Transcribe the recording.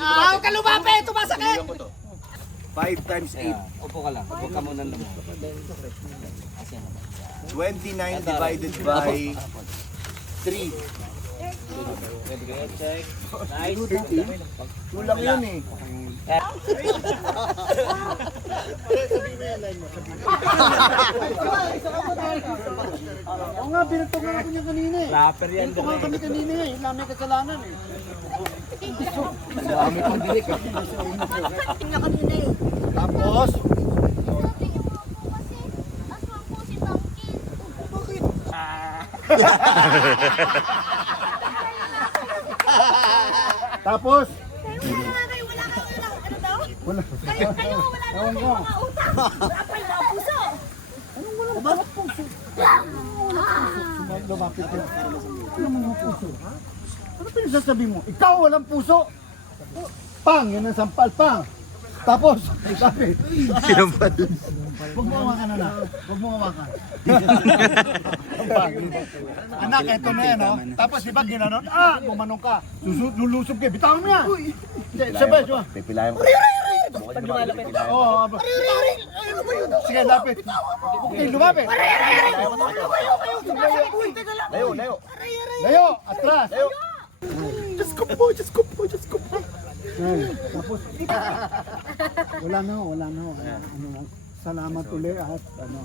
Huwag ka lumapit! Tumasakit! 5 times 8. Upo ka lang. Huwag ka muna lumabas. 29 divided by 3. Check. Nice. Kulang yun eh. Oo nga, binagtogan ako niya kanina eh. Rapper yan. Binagtogan kami kanina eh. Wala may kasalanan eh. Dami pang dilik. Tapos, tapos, wala. Kayo, wala na kayong mga utang. Wala pa yung mga puso. Anong walang bakit puso? Lumapit yun. Ano mga puso? Ano pinagsasabi mo? Ikaw walang puso! Pang! Yan ang sampal, pang! Tapos, sabi, Sinampal. huwag mo hawakan na. Huwag mo hawakan. Pang. Anak, eto na yan, oh. Tapos, di ba ginanon? Bumanong ka. Lulusob ka. Bitawan mo yan. Sabay, sabay. Pipilayan ko. Pag lumalapit. Oo. Sige, lapit. Okay, lumapit. Layo, layo. Layo, atras. Layo. Diyos ko po, Diyos ko po, Diyos ko po. Tapos, wala na. Ano, salamat ulit at ano.